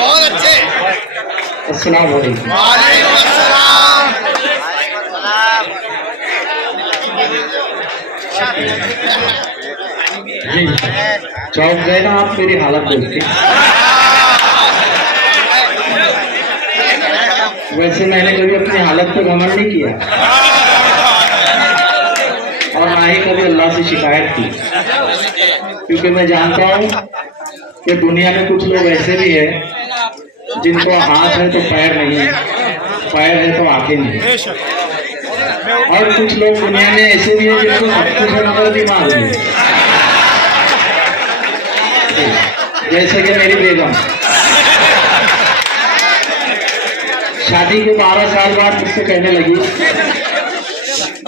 बहुत अच्छे। अस्सलाम वालेकुम। वालेकुम अस्सलाम। जी चौंक गए ना आप मेरी हालत देख के। वैसे मैंने कभी अपनी हालत पे घमंड नहीं किया और ना ही कभी अल्लाह से शिकायत की, क्योंकि मैं जानता हूँ कि दुनिया में कुछ लोग ऐसे भी है जिनको हाथ है तो पैर नहीं, पैर है तो आंखें नहीं, और कुछ लोग दुनिया में ऐसे भी है जिनको सब कुछ है मगर दिमाग नहीं। जैसे कि मेरी बेगम शादी के 12 साल बाद मुझसे कहने लगी,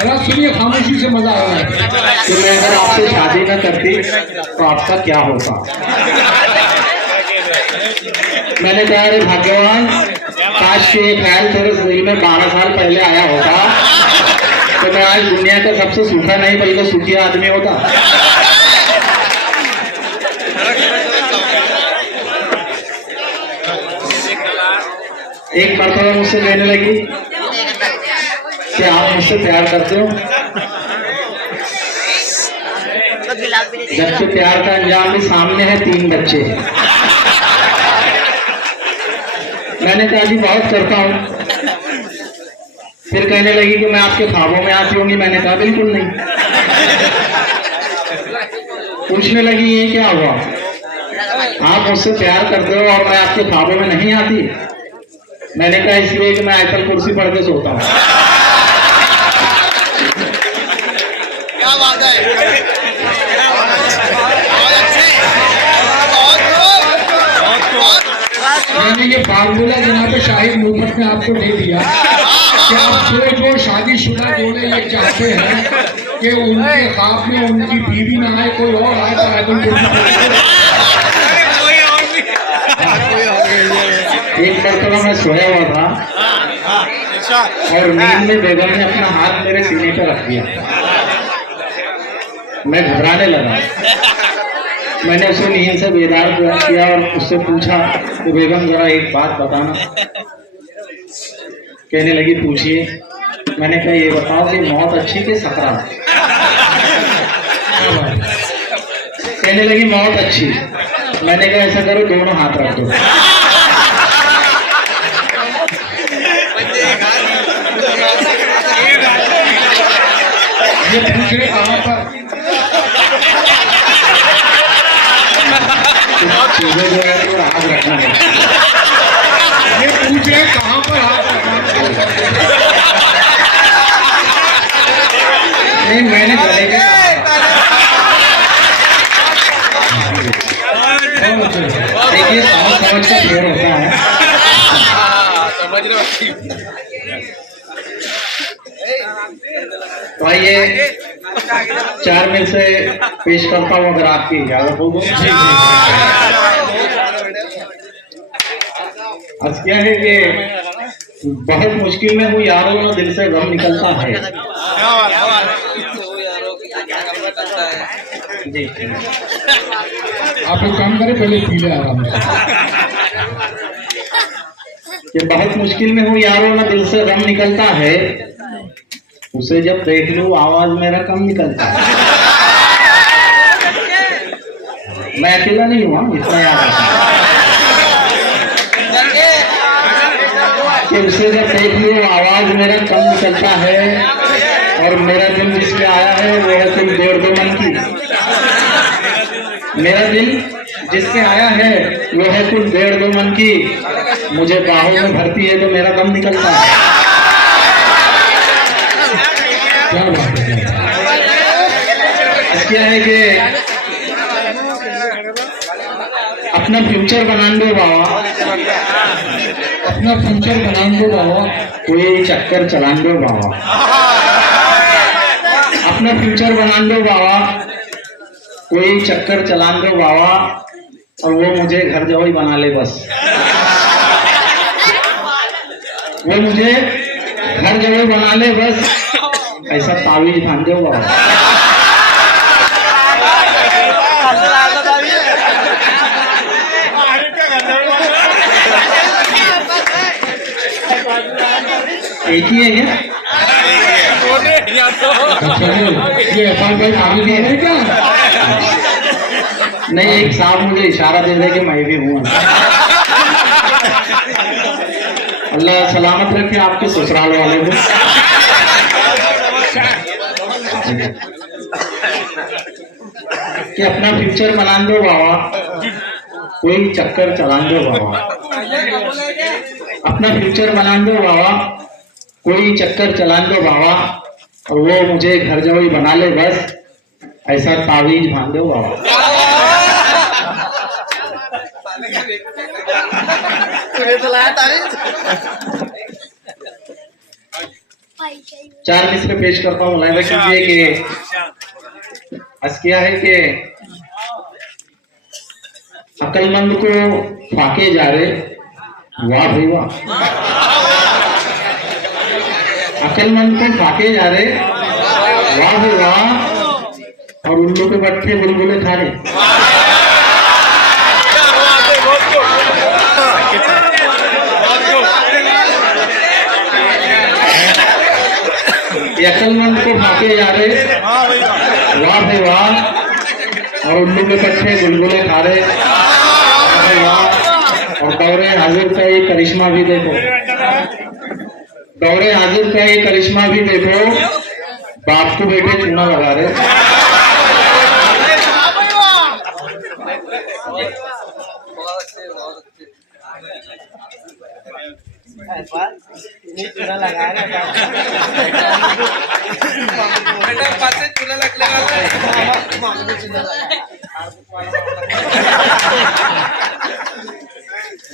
अरे सुनिए खामोशी से मजा आ रहा है कि मैं अगर आपसे शादी न करती तो आपका क्या होता। मैंने कहा अरे भाग्यवान, काश के ये ख्याल तेरे दिल में 12 साल पहले आया होता तो मैं आज दुनिया का सबसे सूखा नहीं बल्कि सूखी आदमी होता। एक मरतबा मुझसे कहने लगी कि आप मुझसे प्यार करते हो, जबकि प्यार का अंजाम भी सामने है, 3 बच्चे हैं। मैंने कहा जी बहुत करता हूँ। फिर कहने लगी कि मैं आपके ख्वाबों में आती होंगी। मैंने कहा बिल्कुल नहीं। पूछने लगी ये क्या हुआ, आप मुझसे प्यार करते हो और मैं आपके ख्वाबों में नहीं आती। मैंने कहा इसलिए कि मैं आयतल कुर्सी पढ़ के सोता हूँ। क्या बात है। मैंने ये फार्मूला जनाब शाहिद मुफत ने आपको दे दिया कि आप जो शादीशुदा जोड़े ये चाहते हैं कि उनके ख्वाब में उनकी बीवी ना आए, कोई और आए तो आयतल कुर्सी। एक मरतबा मैं सोया हुआ था और नींद में बेगम ने अपना हाथ मेरे सीने पर रख दिया। मैं घबराने लगा। मैंने उसे नींद से बेदार किया और उससे पूछा कि बेगम जरा एक बात बताना। कहने लगी पूछिए। मैंने कहा ये बताओ कि मौत अच्छी कि सकरात। कहने लगी मौत अच्छी। मैंने कहा ऐसा करो दोनों हाथ रख दो। ये पूछ रहे कहाँ पर चीजें जो है तो हाथ रखना है। ये पूछ रहे कहाँ पर हाथ रखना। नहीं मैंने गले के देखिए समझ का फेर होता है। समझ रहे। तो आइए 4 मिनट से पेश करता हूँ अगर आपकी इजाजत हो। आज क्या है कि बहुत मुश्किल में हूँ यारों ना दिल से गम निकलता है। जी आप एक काम करें पहले पीले आराम से। कि बहुत मुश्किल में हूँ यारों ना दिल से गम निकलता है, उसे जब देख लूं आवाज मेरा कम निकलता है। मैं अकेला नहीं हुआ, इतना याद रखना कि उसे जब देख लूं आवाज मेरा कम निकलता है और मेरा दिल जिसमें आया है वो है कुल 1.5-2 मन की। मेरा दिल जिसके आया है वो है कुल 1.5-2 मन की। मुझे बाहों में भरती है तो मेरा दम निकलता है। क्या बात है। क्या है कि अपना फ्यूचर बनाने दो बाबा, अपना फ्यूचर बनाने दो बाबा, कोई चक्कर चलाने दो बाबा। अपना फ्यूचर बनाने दो बाबा, कोई चक्कर चलाने दो बाबा, और वो मुझे घर जवाई बना ले बस। वो मुझे घर जवाई बना ले बस, ऐसा तावीज बांध दो बाबा। एक ही है क्या? ये भाई ताबीज है क्या? नहीं, एक साहब मुझे इशारा दे रहे कि मैं भी हूँ। अल्लाह सलामत रखे आपके ससुराल वाले को। कि अपना फ्यूचर बना दो बाबा, कोई चक्कर चला दो बाबा। अपना फ्यूचर बना दो बाबा, कोई चक्कर चला दो बाबा, और वो मुझे घर जवाई बना ले बस, ऐसा तावीज बांध दो बाबा। तुझे तो लाया तारीफ। 4 मिसरे पेश करता हूँ, मुलायदा कीजिए कि आज क्या है कि अक्लमंद को फाके जा रहे, वाह भाई वाह। अक्लमंद को फाके जा रहे, वाह भाई वाह, और उल्लू के बट्टे बुलबुले खा रहे। अक्लमंद को फाके जा रहे, वाह भाई वाह, और उल्लू के पट्टे बुलबुले खा रहे, वाह भाई वाह। और दौरे हाजिर का ये करिश्मा भी देखो, दौरे हाजिर का ये करिश्मा भी देखो, बाप को बेटे चूना लगा रहे। चूना लगाया ना बेटा, पास से चूना लगा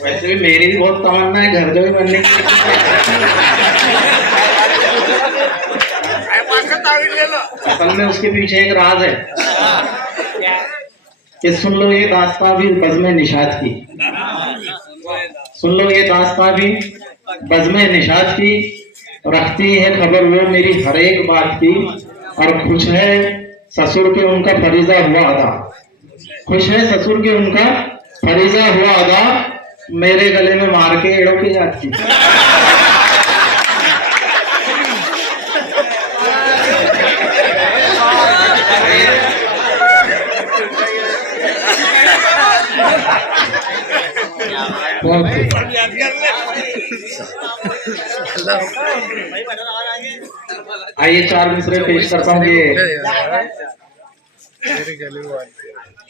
वैसे भी मेरी भी बहुत तमन्ना है घर जवाई बनने की। असल में उसके पीछे एक राज है कि सुन लो ये दास्तां भी बज़्म निशात की, सुन लो ये दास्तां भी बज़्म निशात की, रखती है खबर वो मेरी हर एक बात की, और खुश है ससुर के उनका फरीजा हुआ अदा, खुश है ससुर के उनका फरीजा हुआ अदा, मेरे गले में मार के एड़ों की जात की। आइए 4 मिसरे पेश करता हूँ। ये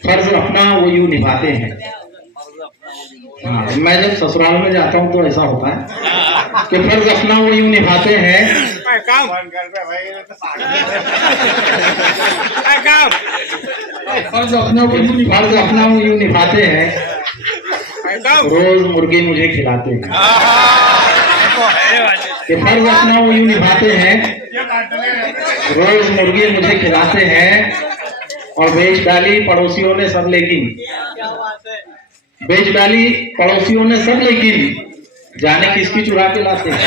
फर्ज अपना वो यूं निभाते हैं। हाँ, मैं जब ससुराल में जाता हूँ तो ऐसा होता है कि फर्ज अपना वो यूं निभाते हैं, फर्ज अपना वो यूं निभाते हैं, रोज मुर्गी मुझे खिलाते हैं। कि फर्ज अपना वो यूं निभाते हैं, रोज मुर्गी मुझे खिलाते हैं, और बेच डाली पड़ोसियों ने सब, लेकिन बेच डाली पड़ोसियों ने सब, लेकिन जाने किसकी चुरा के लाते हैं।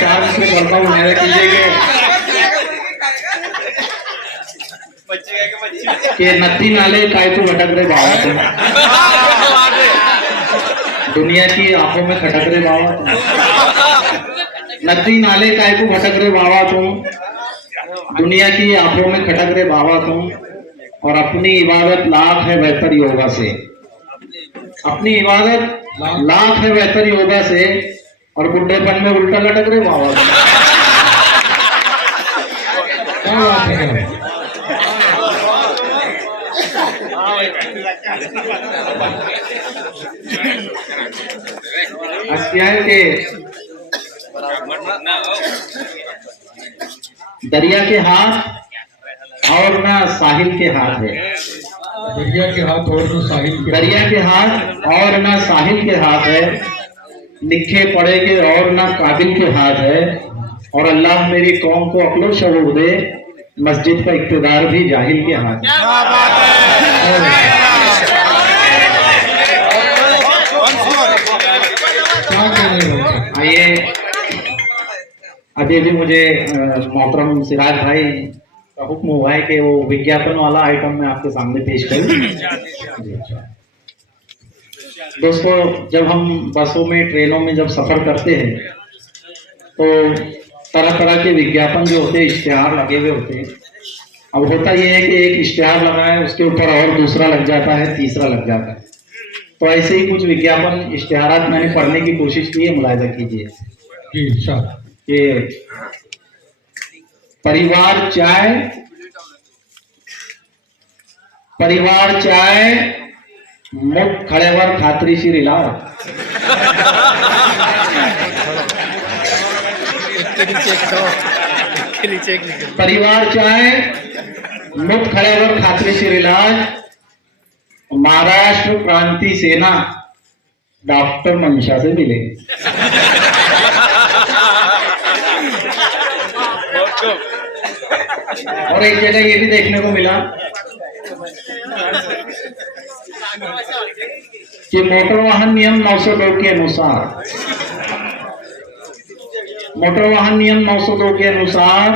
4 मिसरे बोलता हूँ, मेरा कीजिएगा कि नदी नाले काय को भटक रहे बाबा तुम, दुनिया की आंखों में खटक रहे बाबा तुम, नदी नाले काय को भटक रहे बाबा तुम, दुनिया की आंखों में खटक रहे बाबा तुम, और अपनी इबादत लाख है बेहतर योगा से, अपनी इबादत लाख है बेहतर योगा से, और बुढ़ेपन में उल्टा लटक रहे बाबा तुम। क्या बात है। क्या है कि दरिया के हाथ और ना साहिल के हाथ है, दरिया के हाथ और तो साहिल के, दरिया के हाथ और ना साहिल के हाथ है, लिखे पढ़े के और ना काबिल के हाथ है, और अल्लाह मेरी कौम को अक्ल शऊर दे, मस्जिद का इक्तदार भी जाहिल के हाथ है। आइए अभी भी मुझे मोहतरम सिराज भाई का हुक्म हुआ है कि वो विज्ञापन वाला आइटम मैं आपके सामने पेश करूं। दोस्तों, जब हम बसों में, ट्रेनों में जब सफर करते हैं तो तरह तरह के विज्ञापन जो होते हैं, इश्तिहार लगे हुए होते हैं। अब होता यह है कि एक इश्तिहार लगा है, उसके ऊपर और दूसरा लग जाता है, तीसरा लग जाता है। तो ऐसे ही कुछ विज्ञापन इश्तिहारात मैंने पढ़ने की कोशिश की है, मुलाहिजा कीजिए। जी सर। कि परिवार चाय, परिवार चाय मुख खड़ेवर खात्रीशीर इलाज। परिवार चाय मुख खड़ेवर खात्रीशीर इलाज, महाराष्ट्र क्रांति सेना डॉक्टर मंशा से मिले। और एक जगह ये भी देखने को मिला कि मोटर वाहन नियम 902 के अनुसार, मोटर वाहन नियम 902 के अनुसार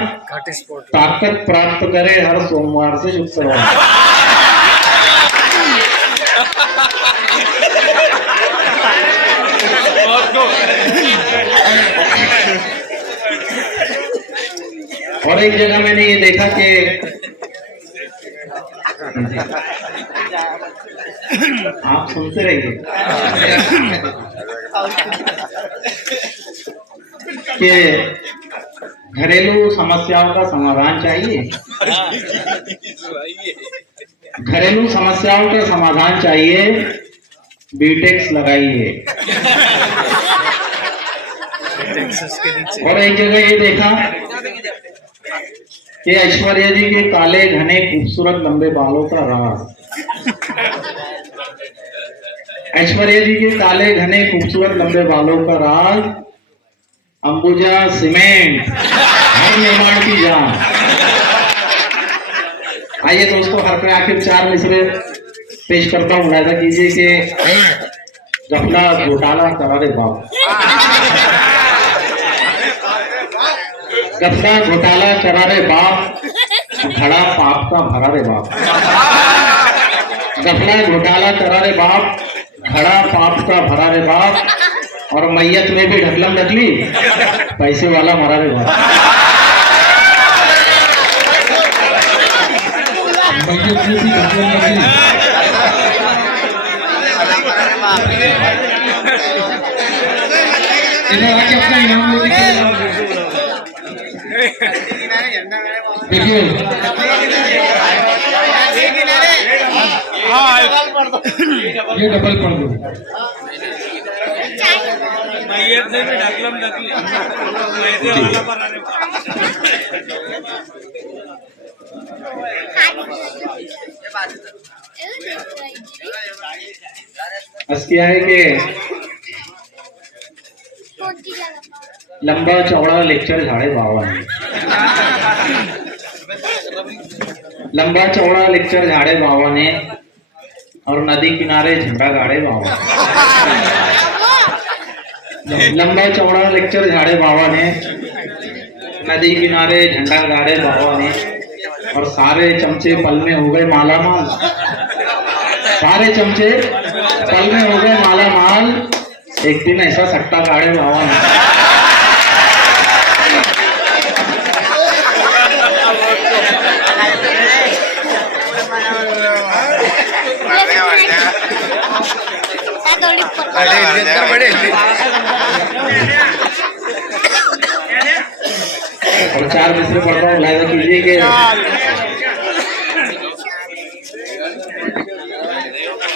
ताकत प्राप्त करे हर सोमवार से शुक्रवार। और एक जगह मैंने ये देखा कि आप सुनते रहिए कि घरेलू समस्याओं का समाधान चाहिए, घरेलू समस्याओं का समाधान चाहिए, बीटेक्स लगाइए। और एक जगह ये देखा कि ऐश्वर्या जी के काले घने खूबसूरत लंबे बालों का राज, ऐश्वर्या जी के काले घने खूबसूरत लंबे बालों का राज, अंबुजा सीमेंट हर निर्माण की जान। आइए दोस्तों, हर पे आखिर 4 मिसरे पेश करता हूँ, मुलाहिजा कीजिए कि गफला घोटाला करा रे बाप, गफला घोटाला करा रे बाप, घड़ा पाप का भरा रे बाप। गफला घोटाला करा रे बाप, घड़ा पाप का भरा रे बाप, और मैयत में भी ढकलम ढकली, पैसे वाला मरा रे बाप। मैयत में भी ढकलम ढकली। इधर आके अपना इनाम लेके देखिए। ये डबल पढ़ दो। बस क्या है कि लंबा चौड़ा लेक्चर झाड़े बाबा ने, लंबा चौड़ा लेक्चर झाड़े बाबा ने, और नदी किनारे झंडा गाड़े बाबा। लंबा चौड़ा लेक्चर झाड़े बाबा ने, नदी किनारे झंडा गाड़े बाबा ने, और सारे चमचे पल में हो गए माला माल, सारे चमचे पल में हो गए माला माल। एक दिन ऐसा सट्टा गाड़े बाबा ने, और 4 मिसरे पढ़ता हूँ, मुलाहिजा कीजिए कि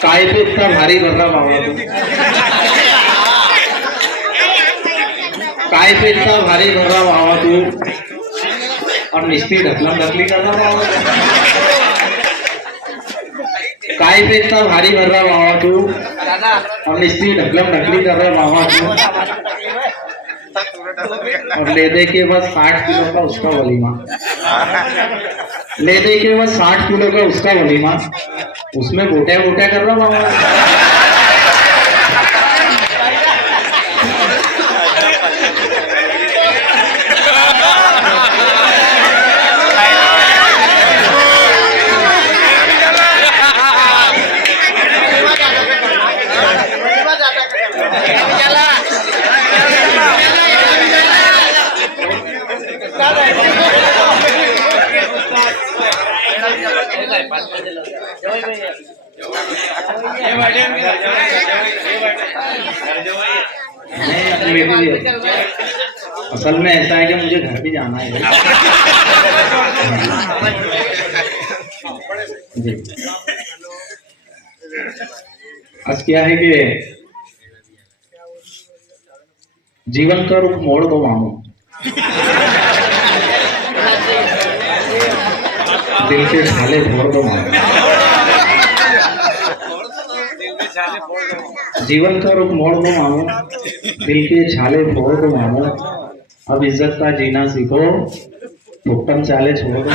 काय पे इतना भारी भर्रा बाबा तू, काय पे इतना भारी भर्रा बाबा तू, और निश्चित ढकलम ढकली कर रहा बाबा। काय पे इतना भारी भर्रा बाबा तू, और निश्चित ढकलम ढकली कर रहा बाबा तू, और ले दे के बस 60 किलो का उसका वलीमा, ले दे के बस 60 किलो का उसका वलीमा, उसमें गोटिया गोटिया कर रहा बाबा। नहीं, मेरे लिए असल में ऐसा है कि मुझे घर भी जाना है जी। आज क्या है कि जीवन का रुख मोड़ दो मामू, दिल के छाले फोड़ दो मामू। जीवन का रुख मोड़ दो मामू, दिल के छाले फोड़ दो मामू। अब इज्जत का जीना सीखो, भुक्कम चाले छोड़ दो।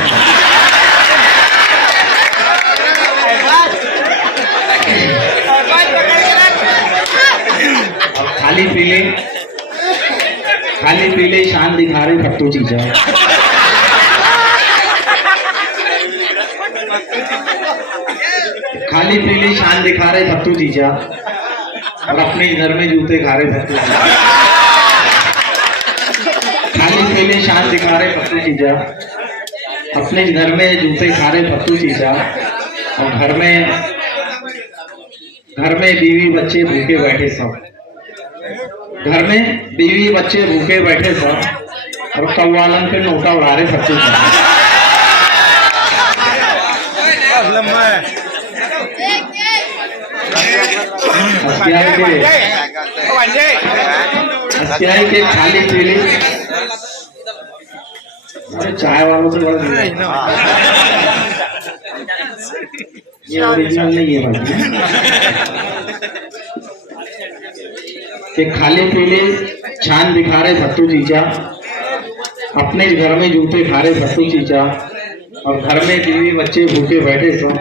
अब खाली पीले शान दिखा रहे फट्टू चीजा। खाली पीली शान दिखा रहे फट्टू चीजा और अपने घर में जूते खा रहे फट्टू चीजा। खाली पीली शान दिखा रहे फट्टू चीजा, अपने घर में जूते खा रहे फट्टू चीजा और घर में बीवी बच्चे भूखे बैठे सब। घर में बीवी बच्चे भूखे बैठे सब और कव्वालन पे नोटा उड़ा रहे फट्टू चीजा। क्या है कि खाली पीली, अरे चाय वालों से बड़ा ये ओरिजिनल नहीं है भाई। कि खाली पीली छान दिखा रहे फट्टू चीचा, अपने घर में जूते खा रहे फट्टू चीचा और घर में बीवी बच्चे भूखे बैठे सब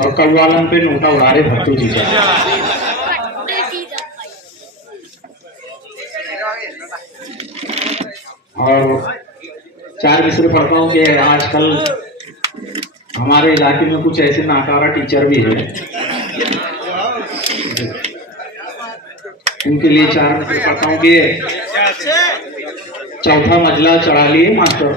और कव्वालन पे नोटा उड़ा रहे फट्टू चीचा। और चार मिसरे पढ़ता हूँ कि आजकल हमारे इलाके में कुछ ऐसे नाकारा टीचर भी है, उनके लिए चार मिसरे पढ़ता हूँ कि चौथा मंजिला चढ़ा लिए मास्टर।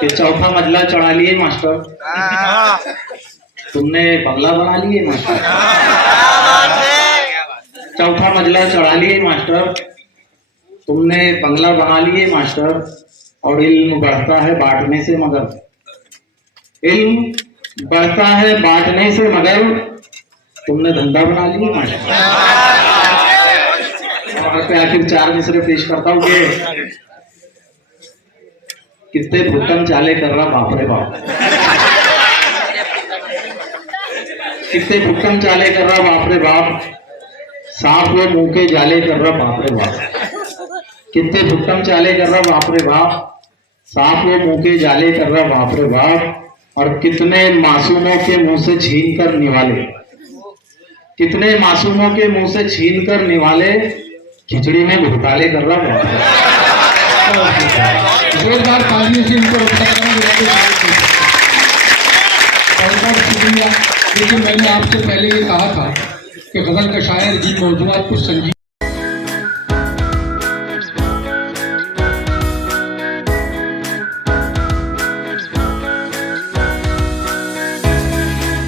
कि चौथा मंजिला चढ़ा लिए मास्टर, तुमने बंगला बना लिए मास्टर। चौथा मंजिला चढ़ा लिए मास्टर, तुमने बंगला बना लिए मास्टर। और इल्म बढ़ता है बांटने से मगर, इल्म बढ़ता है बांटने से मगर तुमने धंधा बना लिया मास्टर। और पे आखिर चार मिसरे पेश करता हूँ कि कितने भुक्कम चाले कर रहा बाप रे बाप, कितने भुक्कम चाले कर रहा बाप रे बाप, सांप वो मुंह के जाले कर रहा बाप रे बाप। कितने भुक्कम चाले कर रहा बाप रे बाप, सांप वो मुंह के जाले कर रहा बाप रे बाप। और कितने मासूमों के मुंह से छीन कर निवाले, कितने मासूमों के मुंह से छीन कर निवाले, खिचड़ी में घोटाले कर रहा बाप रे बाप। जोरदार तालियों से इनको शुक्रिया। लेकिन मैंने आपसे पहले ये कहा था कि गजल का शायर जिन मौजूदात को संजीदा